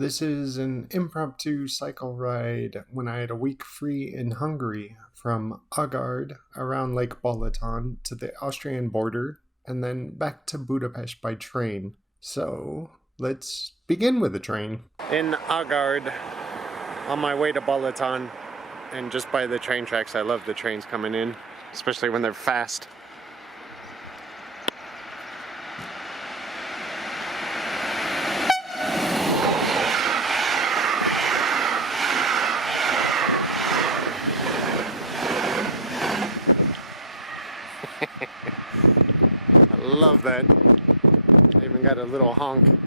This is an impromptu cycle ride when I had a week free in Hungary from Agárd around Lake Balaton to the Austrian border and then back to Budapest by train. So let's begin with the train. In Agárd, on my way to Balaton, and just by the train tracks. I love the trains coming in, especially when they're fast. I love that. I even got a little honk.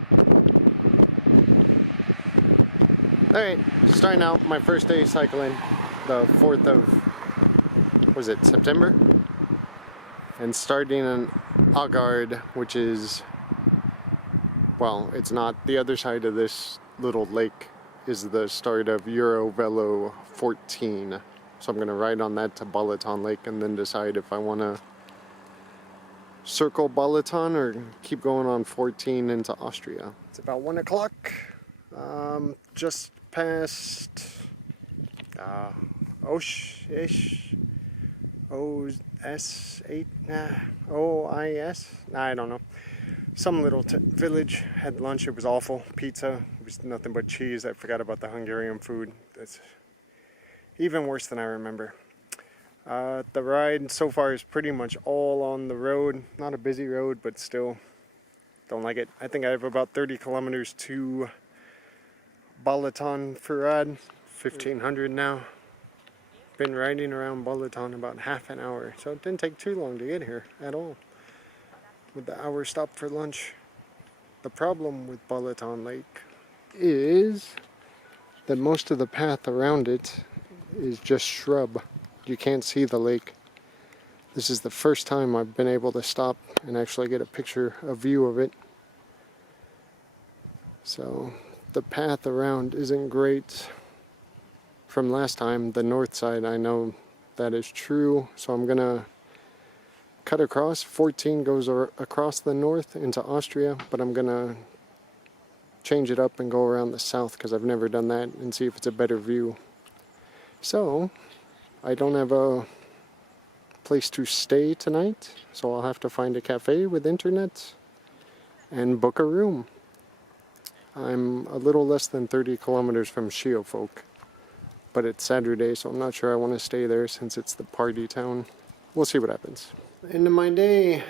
Alright, starting out my first day cycling, the 4th of, was it September? And starting in Agárd, which is, well, it's not, the other side of this little lake is the start of Eurovelo 14. So I'm going to ride on that to Balaton Lake and then decide if I want to circle Balaton or keep going on 14 into Austria. It's about 1 o'clock, just past OS8, OIS, I don't know. Some little village, had lunch, it was awful. Pizza, it was nothing but cheese. I forgot about the Hungarian food. That's even worse than I remember. The ride so far is pretty much all on the road. Not a busy road, but still don't like it. I think I have about 30 kilometers to Balaton for ride. 1,500 now. Been riding around Balaton about half an hour, so it didn't take too long to get here at all. With the hour stop for lunch. The problem with Balaton Lake is that most of the path around it is just shrub. You can't see the lake. This is the first time I've been able to stop and actually get a view of it. So the path around isn't great. From last time, the north side, I know that is true. So I'm gonna cut across. 14 goes across the north into Austria, but I'm gonna change it up and go around the south because I've never done that and see if it's a better view. So I don't have a place to stay tonight, so I'll have to find a cafe with internet and book a room. I'm a little less than 30 kilometers from Siófok, but it's Saturday, so I'm not sure I want to stay there since it's the party town. We'll see what happens. End of my day,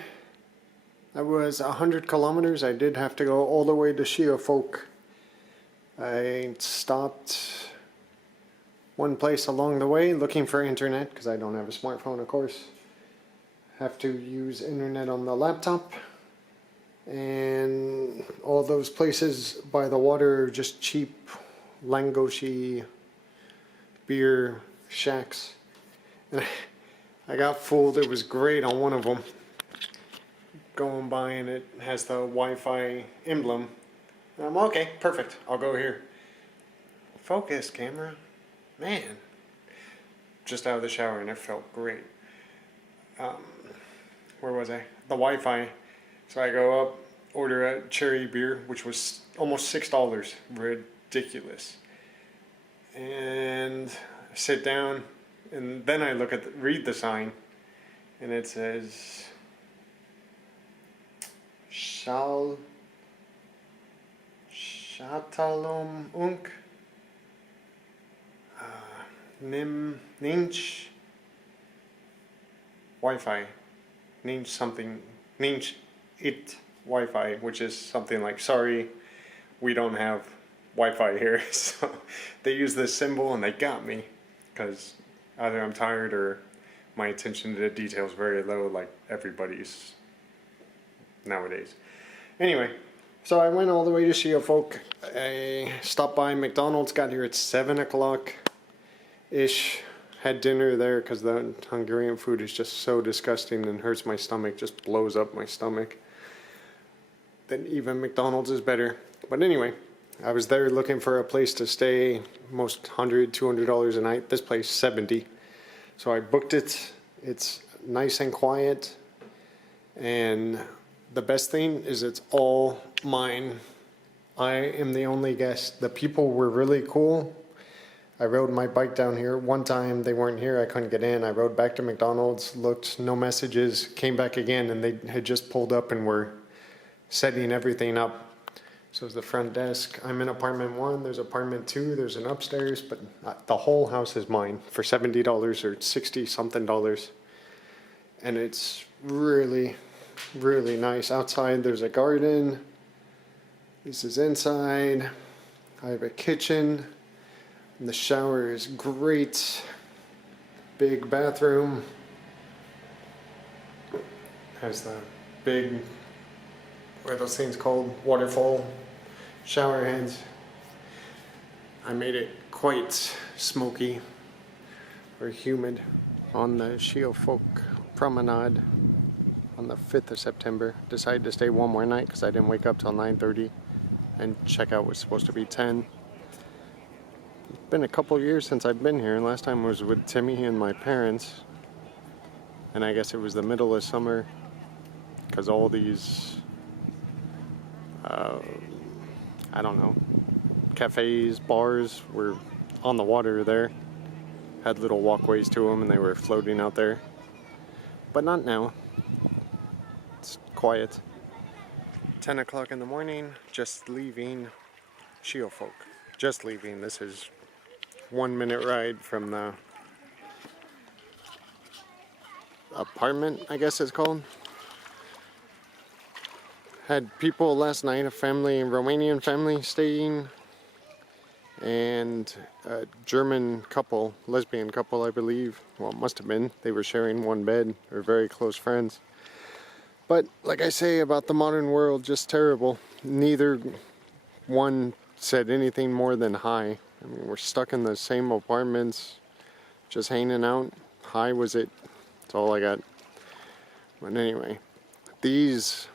that was 100 kilometers. I did have to go all the way to Siófok. I stopped one place along the way looking for internet because I don't have a smartphone, of course. Have to use internet on the laptop. And all those places by the water are just cheap langoshy beer shacks. And I got fooled. It was great on one of them. Going by and it has the Wi-Fi emblem. And I'm okay, perfect. I'll go here. Focus, camera. Man, just out of the shower and it felt great. Where was I? The Wi-Fi. So I go up, order a cherry beer, which was almost $6. Ridiculous. And I sit down, and then I read the sign, and it says Shatalum Unk. Ninch Wi-Fi, Ninch something, Ninch it Wi-Fi, which is something like, sorry, we don't have Wi-Fi here. So they use this symbol and they got me because either I'm tired or my attention to detail is very low, like everybody's nowadays. Anyway, so I went all the way to Siófok. I stopped by McDonald's, got here at 7 o'clock. Ish, had dinner there because the Hungarian food is just so disgusting and hurts my stomach, just blows up my stomach. Then even McDonald's is better. But anyway, I was there looking for a place to stay, most $100, $200 a night. This place, $70. So I booked it. It's nice and quiet. And the best thing is it's all mine. I am the only guest. The people were really cool. I rode my bike down here. One time they weren't here, I couldn't get in. I rode back to McDonald's, looked, no messages, came back again, and they had just pulled up and were setting everything up. So it's the front desk. I'm in apartment 1, there's apartment 2, there's an upstairs, but the whole house is mine for $70 or 60 something dollars. And it's really, really nice. Outside there's a garden. This is inside. I have a kitchen. And the shower is great. Big bathroom. Has the big, what are those things called? Waterfall shower heads. I made it quite smoky or humid on the Siófok promenade on the 5th of September. Decided to stay one more night because I didn't wake up till 9:30 and checkout was supposed to be 10. It's been a couple years since I've been here. Last time was with Timmy and my parents, and I guess it was the middle of summer because all these I don't know, cafes, bars were on the water there. Had little walkways to them and they were floating out there. But not now. It's quiet. 10 o'clock in the morning, just leaving Siófok. Just leaving. This is 1 minute ride from the apartment, I guess it's called. Had people last night, a family, a Romanian family staying, and a German couple, lesbian couple, I believe. Well, it must have been. They were sharing one bed. They're very close friends. But like I say about the modern world, just terrible. Neither one said anything more than hi. I mean, we're stuck in the same apartments, just hanging out. Hi was it. That's all I got. But anyway, these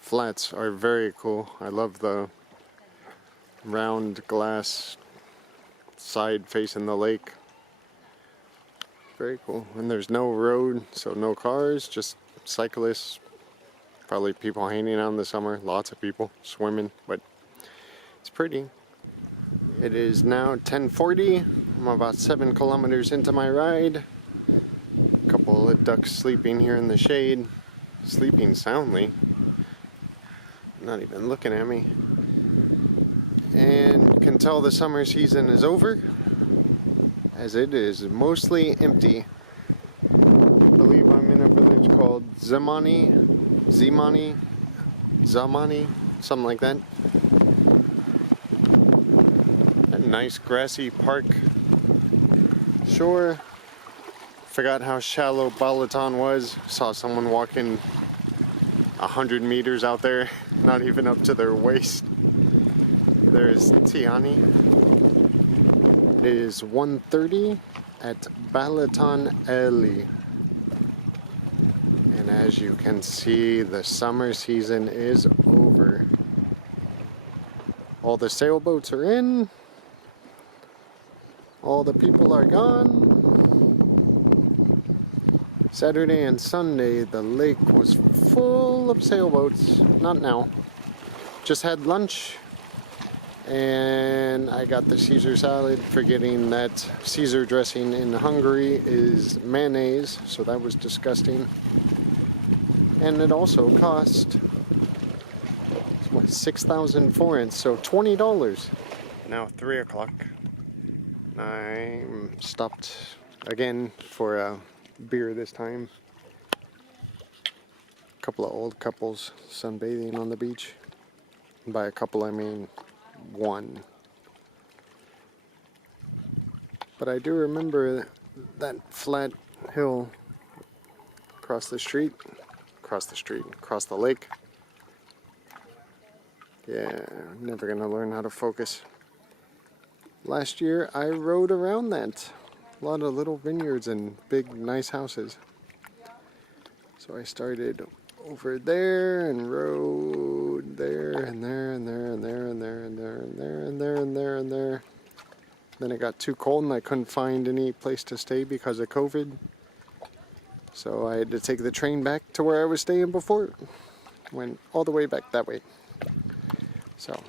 flats are very cool. I love the round glass side facing the lake. Very cool. And there's no road, so no cars, just cyclists. Probably people hanging out in the summer. Lots of people swimming, but it's pretty. It is now 10:40. I'm about 7 kilometers into my ride. A couple of ducks sleeping here in the shade. Sleeping soundly. Not even looking at me. And can tell the summer season is over, as it is mostly empty. I believe I'm in a village called Zamárdi, something like that. A nice grassy park shore. Forgot how shallow Balaton was. Saw someone walking 100 meters out there, not even up to their waist. There's Tiani. It is 1:30 at Balatonlelle. And as you can see, the summer season is over. All the sailboats are in. All the people are gone. Saturday and Sunday, the lake was full of sailboats. Not now. Just had lunch. And I got the Caesar salad, forgetting that Caesar dressing in Hungary is mayonnaise, so that was disgusting. And it also cost, what, 6,000 forints, so $20. Now 3 o'clock. I'm stopped again for a beer this time. A couple of old couples sunbathing on the beach. And by a couple I mean one. But I do remember that flat hill across the lake. Yeah, never gonna learn how to focus. Last year I rode around that. A lot of little vineyards and big nice houses. So I started over there and rode there and there and there and there and there and there and there and there and there and there. Then it got too cold and I couldn't find any place to stay because of COVID. So I had to take the train back to where I was staying before. Went all the way back that way. So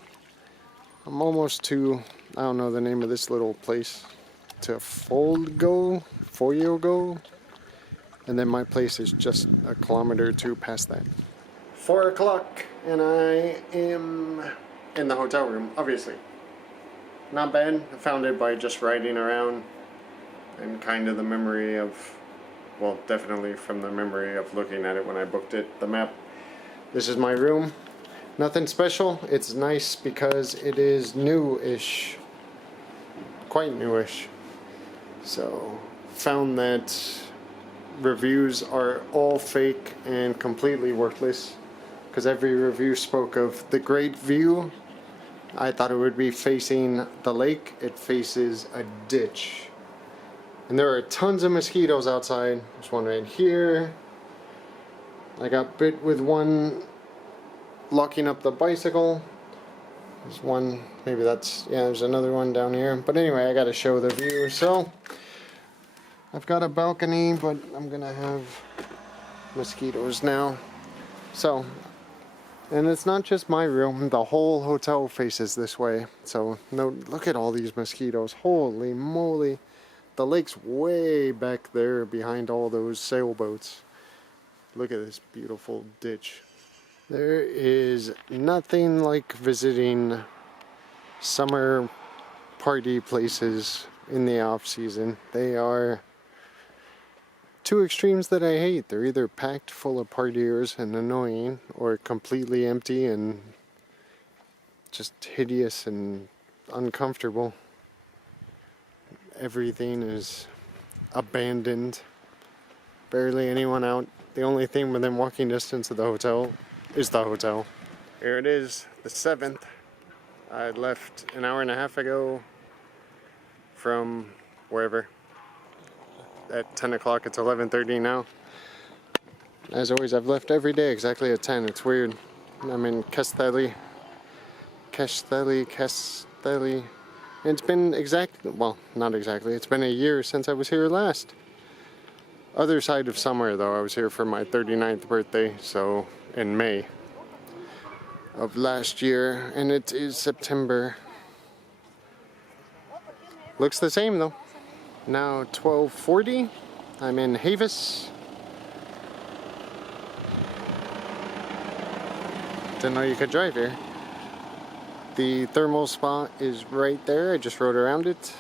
I'm almost to, I don't know the name of this little place, to Fonyód, and then my place is just a kilometer or two past that. 4 o'clock, and I am in the hotel room, obviously. Not bad. I found it by just riding around and kind of the memory of, well, definitely from the memory of looking at it when I booked it, the map. This is my room. Nothing special. It's nice because it is new-ish. Quite newish. So, found that reviews are all fake and completely worthless. Because every review spoke of the great view. I thought it would be facing the lake. It faces a ditch. And there are tons of mosquitoes outside. There's one right here. I got bit with one locking up the bicycle. There's one, maybe that's, yeah, there's another one down here. But anyway, I gotta show the view. So, I've got a balcony, but I'm gonna have mosquitoes now. So, and it's not just my room, the whole hotel faces this way. So, no, look at all these mosquitoes. Holy moly. The lake's way back there behind all those sailboats. Look at this beautiful ditch. There is nothing like visiting summer party places in the off season. They are two extremes that I hate. They're either packed full of partiers and annoying, or completely empty and just hideous and uncomfortable. Everything is abandoned. Barely anyone out. The only thing within walking distance of the hotel is the hotel. Here it is, the 7th. I left an hour and a half ago from wherever. At 10 o'clock, it's 11:30 now. As always, I've left every day exactly at 10. It's weird. I'm in Keszthely. It's been well, not exactly. It's been a year since I was here last. Other side of summer, though. I was here for my 39th birthday, so in May of last year, and it is September. Looks the same, though. Now 12:40. I'm in Hévíz. Didn't know you could drive here. The thermal spa is right there. I just rode around it.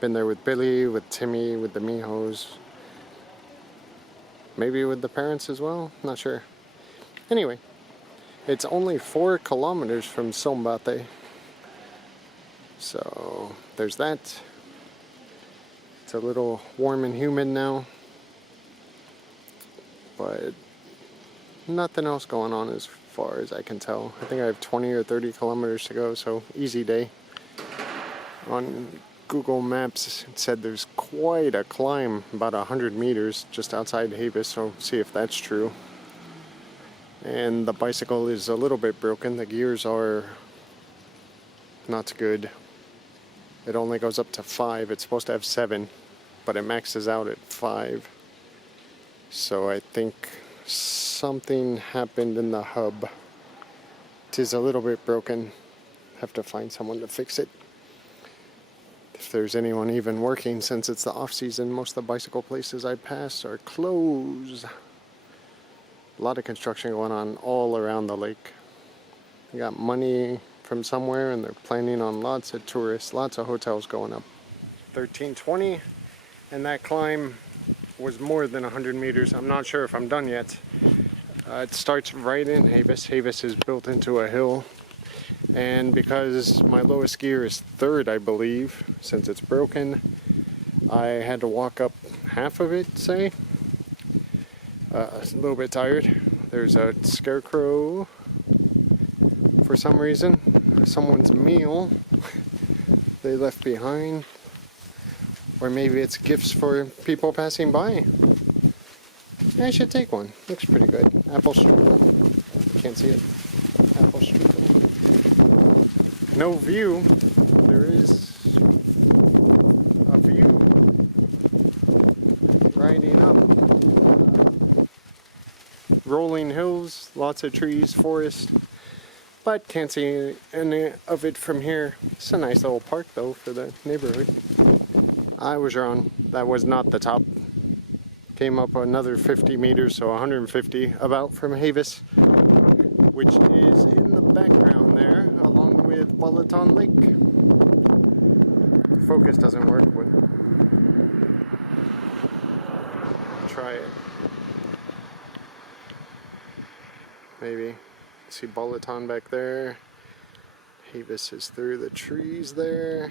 Been there with Billy, with Timmy, with the Mihos. Maybe with the parents as well. Not sure. Anyway, it's only 4 kilometers from Szombathely. So there's that. It's a little warm and humid now. But nothing else going on as far as I can tell. I think I have 20 or 30 kilometers to go, so easy day. On Google Maps, it said there's quite a climb, about 100 meters just outside Hévíz, so see if that's true. And the bicycle is a little bit broken. The gears are not good. It only goes up to 5. It's supposed to have 7, but it maxes out at 5. So I think something happened in the hub. It is a little bit broken. Have to find someone to fix it. If there's anyone even working, since it's the off season, most of the bicycle places I pass are closed. A lot of construction going on all around the lake. They got money from somewhere and they're planning on lots of tourists, lots of hotels going up. 13:20, and that climb was more than 100 meters. I'm not sure if I'm done yet. It starts right in Hévíz. Hévíz is built into a hill. And because my lowest gear is 3rd, I believe, since it's broken, I had to walk up half of it, say. A little bit tired. There's a scarecrow for some reason. Someone's meal they left behind. Or maybe it's gifts for people passing by. I should take one. Looks pretty good. Apple strudel. Can't see it. Apple strudel. No view. There is a view. Riding up. Rolling hills, lots of trees, forest. but can't see any of it from here. It's a nice little park though for the neighborhood. I was wrong. That was not the top. Came up another 50 meters, so 150 about from Hévíz, which is in the background there, along with Balaton Lake. Focus doesn't work, but try it. Maybe. See Balaton back there. Hévíz is through the trees there.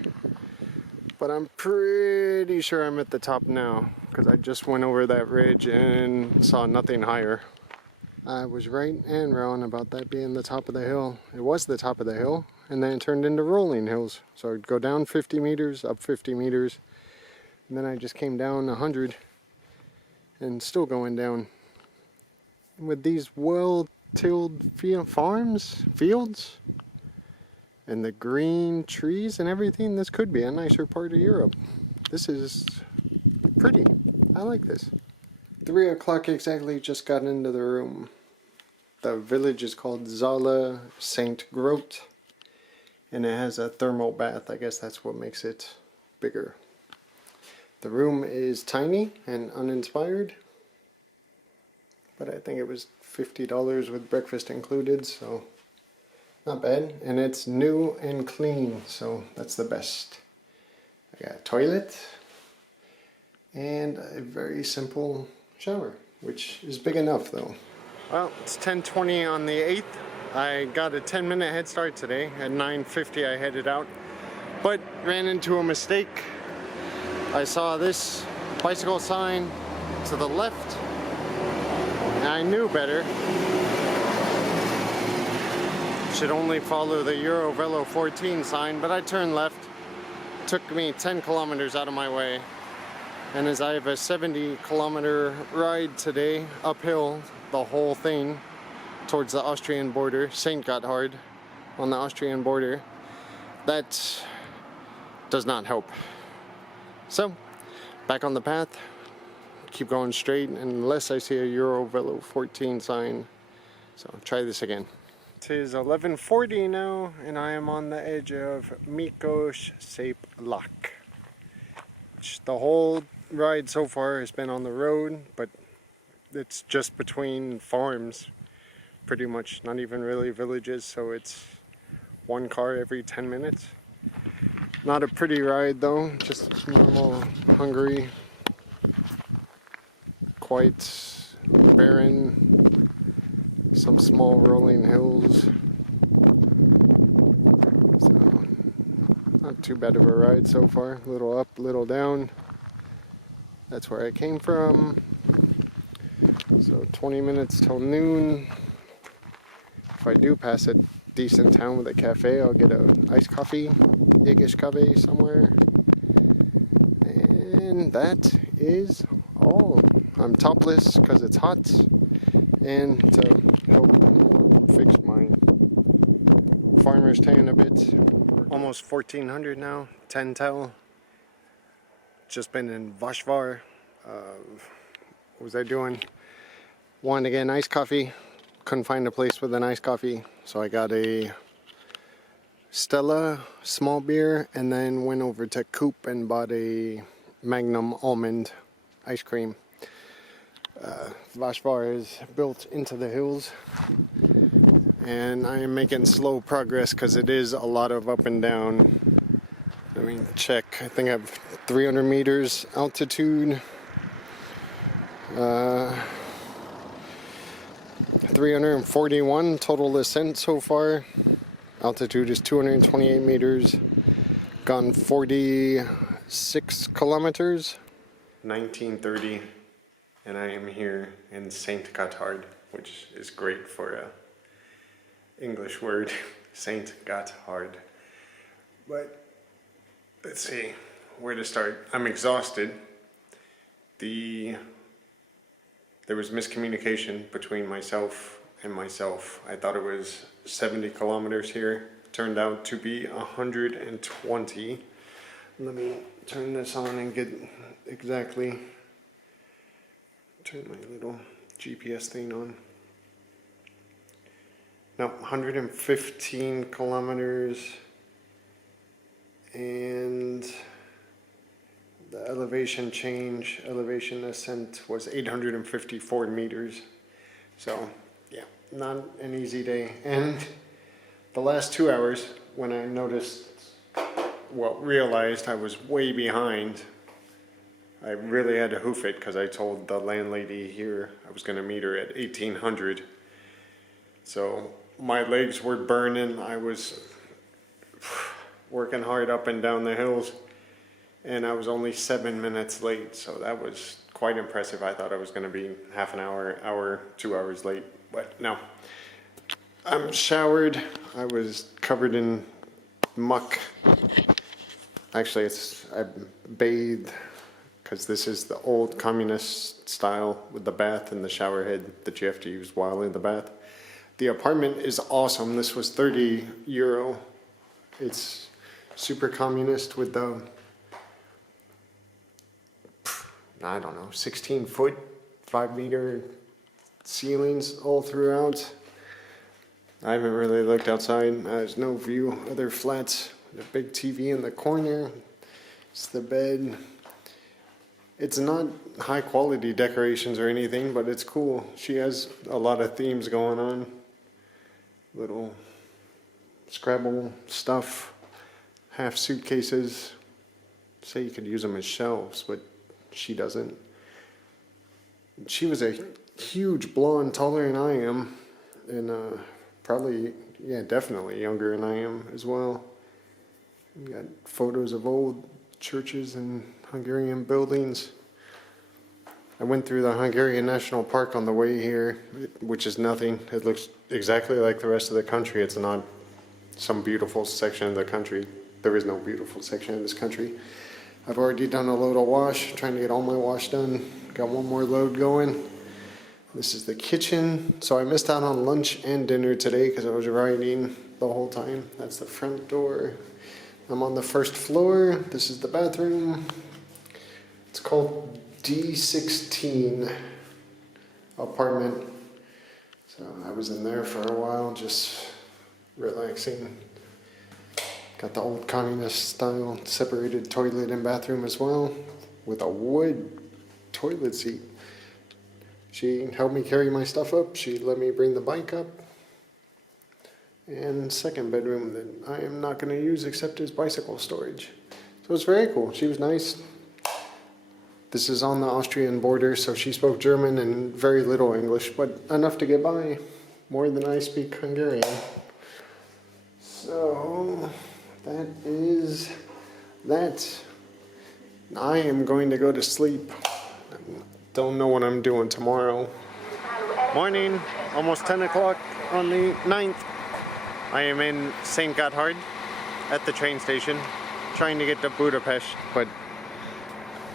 But I'm pretty sure I'm at the top now, because I just went over that ridge and saw nothing higher. I was right and wrong about that being the top of the hill. It was the top of the hill, and then it turned into rolling hills. So I'd go down 50 meters, up 50 meters, and then I just came down 100, and still going down. With these well-tilled fields, and the green trees and everything, this could be a nicer part of Europe. This is pretty. I like this. 3 o'clock exactly, just got into the room. The village is called Zalaszentgrót, and it has a thermal bath. I guess that's what makes it bigger. The room is tiny and uninspired, but I think it was $50 with breakfast included, so not bad. And it's new and clean, so that's the best. I got a toilet and a very simple shower, which is big enough though. Well, it's 10:20 on the 8th. I got a 10-minute head start today. At 9:50 I headed out, but ran into a mistake. I saw this bicycle sign to the left, and I knew better. Should only follow the Eurovelo 14 sign, but I turned left. Took me 10 kilometers out of my way. And as I have a 70-kilometer ride today, uphill, the whole thing, towards the Austrian border, Szentgotthárd, on the Austrian border, that does not help. So, back on the path, keep going straight, unless I see a Eurovelo 14 sign. So, try this again. It is 11:40 now, and I am on the edge of Mikosszéplak. The whole ride so far has been on the road, but it's just between farms, pretty much, not even really villages, so it's one car every 10 minutes. Not a pretty ride though, just normal Hungary, quite barren. Some small rolling hills, so not too bad of a ride so far. Little up, little down. That's where I came from. So 20 minutes till noon. If I do pass a decent town with a cafe, I'll get a iced coffee, Yiddish coffee somewhere. And that is all. I'm topless because it's hot. And to help fix my farmer's tan a bit. Almost 1400 now, 10 till. Just been in Vashvar. What was I doing? Wanted to get an iced coffee. Couldn't find a place with an iced coffee. So I got a Stella small beer and then went over to Coop and bought a Magnum almond ice cream. Vashvar is built into the hills, and I am making slow progress because it is a lot of up and down. Let me check. I think I have 300 meters altitude, 341 total ascent so far. Altitude is 228 meters. Gone 46 kilometers. 1930. And I am here in Szentgotthárd, which is great for a English word, Szentgotthárd. But let's see where to start. I'm exhausted. There was miscommunication between myself and myself. I thought it was 70 kilometers here. Turned out to be 120. Let me turn this on and get exactly. Turn my little GPS thing on. No, 115 kilometers. And the elevation ascent was 854 meters. So, yeah, not an easy day. And the last 2 hours, when I realized I was way behind, I really had to hoof it because I told the landlady here I was going to meet her at 1800. So my legs were burning. I was working hard up and down the hills, and I was only 7 minutes late. So that was quite impressive. I thought I was going to be half an hour, 2 hours late, but no. I'm showered. I was covered in muck. Actually, I bathed, because this is the old communist style with the bath and the shower head that you have to use while in the bath. The apartment is awesome. This was €30. It's super communist with the, I don't know, 16-foot, 5-meter ceilings all throughout. I haven't really looked outside. There's no view. Other flats. A big TV in the corner. It's the bed. It's not high quality decorations or anything, but it's cool. She has a lot of themes going on. Little Scrabble stuff. Half suitcases. Say you could use them as shelves, but she doesn't. She was a huge blonde, taller than I am. And probably, yeah, definitely younger than I am as well. We got photos of old churches and Hungarian buildings. I went through the Hungarian National Park on the way here, which is nothing. It looks exactly like the rest of the country. It's not some beautiful section of the country. There is no beautiful section of this country. I've already done a load of wash, trying to get all my wash done. Got one more load going. This is the kitchen. So I missed out on lunch and dinner today because I was riding the whole time. That's the front door. I'm on the first floor. This is the bathroom. It's called D16 apartment. So I was in there for a while, just relaxing. Got the old communist style separated toilet and bathroom as well, with a wood toilet seat. She helped me carry my stuff up. She let me bring the bike up. And second bedroom that I am not going to use except as bicycle storage. So it's very cool. She was nice. This is on the Austrian border, so she spoke German and very little English, but enough to get by. More than I speak Hungarian. So that is that. I am going to go to sleep. Don't know what I'm doing tomorrow. Morning, almost 10 o'clock on the 9th. I am in Szentgotthárd at the train station, trying to get to Budapest, but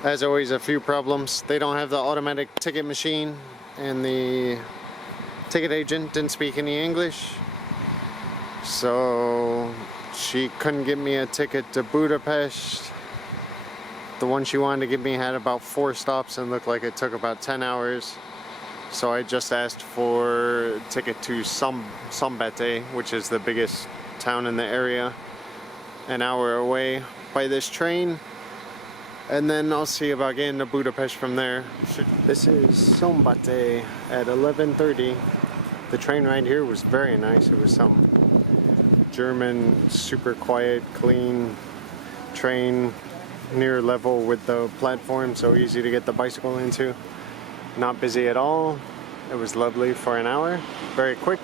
as always, a few problems. They don't have the automatic ticket machine, and the ticket agent didn't speak any English, so she couldn't get me a ticket to Budapest. The one she wanted to give me had about 4 stops and looked like it took about 10 hours. So I just asked for a ticket to Szombathely, which is the biggest town in the area, an hour away by this train. And then I'll see about getting to Budapest from there. This is Szombathely at 11:30. The train ride here was very nice. It was some German, super quiet, clean train, near level with the platform, so easy to get the bicycle into. Not busy at all. It was lovely for an hour, very quick.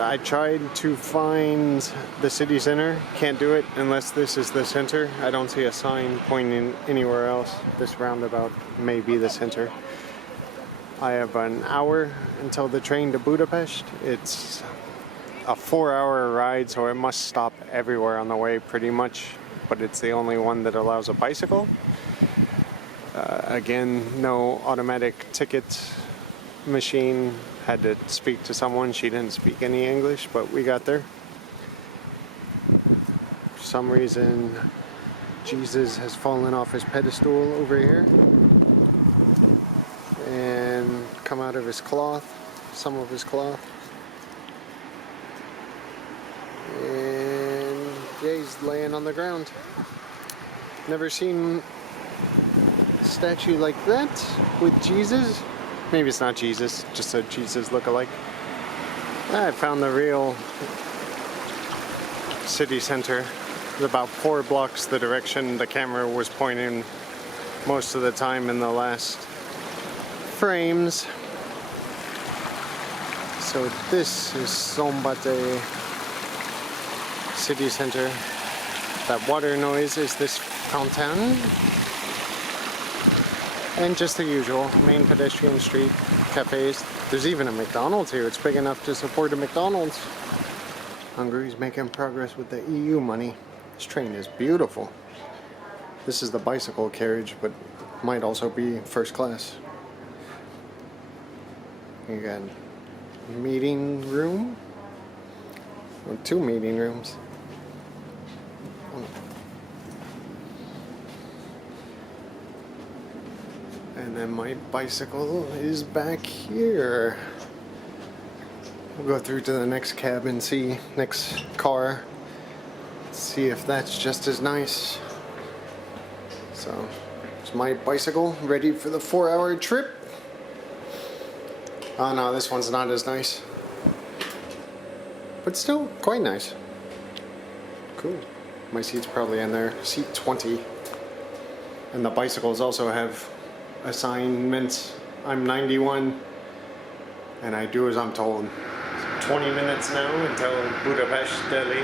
I tried to find the city center. Can't do it unless this is the center. I don't see a sign pointing anywhere else. This roundabout may be the center. I have an hour until the train to Budapest. It's a 4-hour ride, so it must stop everywhere on the way pretty much, but it's the only one that allows a bicycle. Again, no automatic ticket machine. Had to speak to someone. She didn't speak any English, but we got there. For some reason, Jesus has fallen off his pedestal over here and come out of his cloth, some of his cloth. just laying on the ground. Never seen a statue like that with Jesus. Maybe it's not Jesus, just a Jesus look-alike. I found the real city center. It's about 4 blocks the direction the camera was pointing most of the time in the last frames. So this is Szombathely city center. That water noise is this fountain. And just the usual main pedestrian street, cafes. There's even a McDonald's here. It's big enough to support a McDonald's. Hungary's making progress with the EU money. This train is beautiful. This is the bicycle carriage, but might also be first class. You got meeting room, or 2 meeting rooms. And then my bicycle is back here. We'll go through to the next cab and see, next car, see if that's just as nice. So, it's my bicycle ready for the 4-hour trip. Oh no, this one's not as nice. But still quite nice. Cool. My seat's probably in there. Seat 20. And the bicycles also have assignments. I'm 91 and I do as I'm told. 20 minutes now until Budapest, Delhi.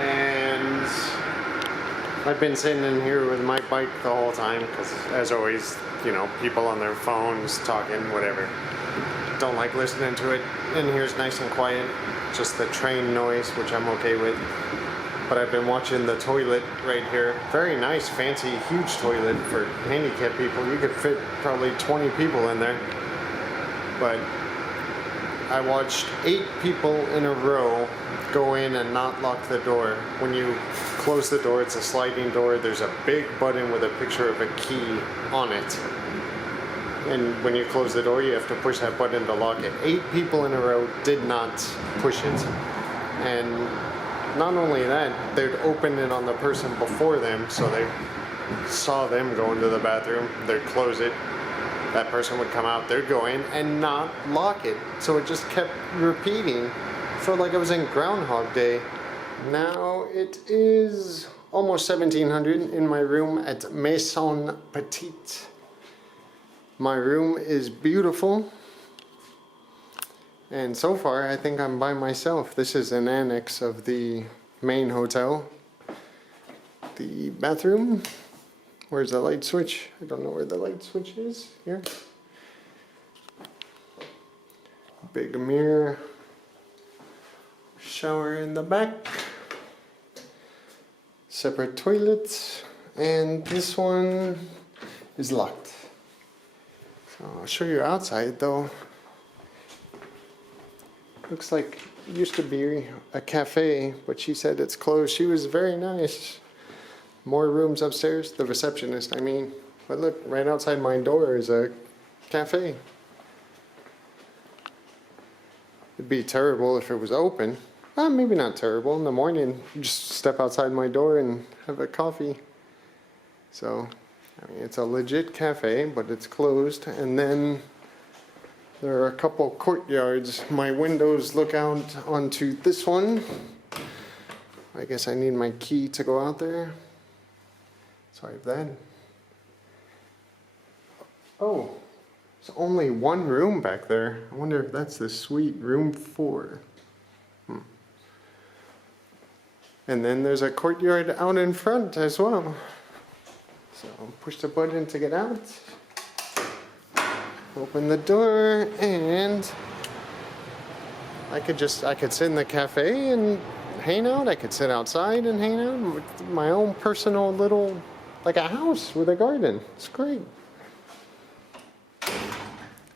And I've been sitting in here with my bike the whole time because, as always, you know, people on their phones talking, whatever. Don't like listening to it. In here's nice and quiet. Just the train noise, which I'm okay with. But I've been watching the toilet right here. Very nice, fancy, huge toilet for handicapped people. You could fit probably 20 people in there. But I watched 8 people in a row go in and not lock the door. When you close the door, it's a sliding door. There's a big button with a picture of a key on it. And when you close the door, you have to push that button to lock it. 8 people in a row did not push it. And not only that, they'd open it on the person before them, so they saw them go into the bathroom, they'd close it, that person would come out, they'd go in and not lock it. So it just kept repeating. Felt like I was in Groundhog Day. Now it is almost 1700 in my room at Maison Petite. My room is beautiful. And so far, I think I'm by myself. This is an annex of the main hotel. The bathroom. Where's the light switch? I don't know where the light switch is. Here. Big mirror. Shower in the back. Separate toilets. And this one is locked. So I'll show you outside though. Looks like it used to be a cafe, but she said it's closed. She was very nice. More rooms upstairs, the receptionist, I mean. But look, right outside my door is a cafe. It'd be terrible if it was open. Maybe not terrible. In the morning, just step outside my door and have a coffee. So, I mean, it's a legit cafe, but it's closed. And then there are a couple courtyards. My windows look out onto this one. I guess I need my key to go out there. So I have that. Oh, there's only one room back there. I wonder if that's the suite, room 4. And then there's a courtyard out in front as well. So push the button to get out. Open the door, and I could sit in the cafe and hang out. I could sit outside and hang out with my own personal little, like a house with a garden. It's great.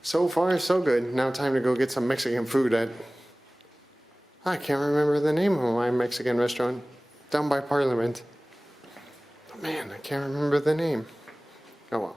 So far, so good. Now time to go get some Mexican food at, I can't remember the name of my Mexican restaurant, down by Parliament. Man, I can't remember the name. Oh well.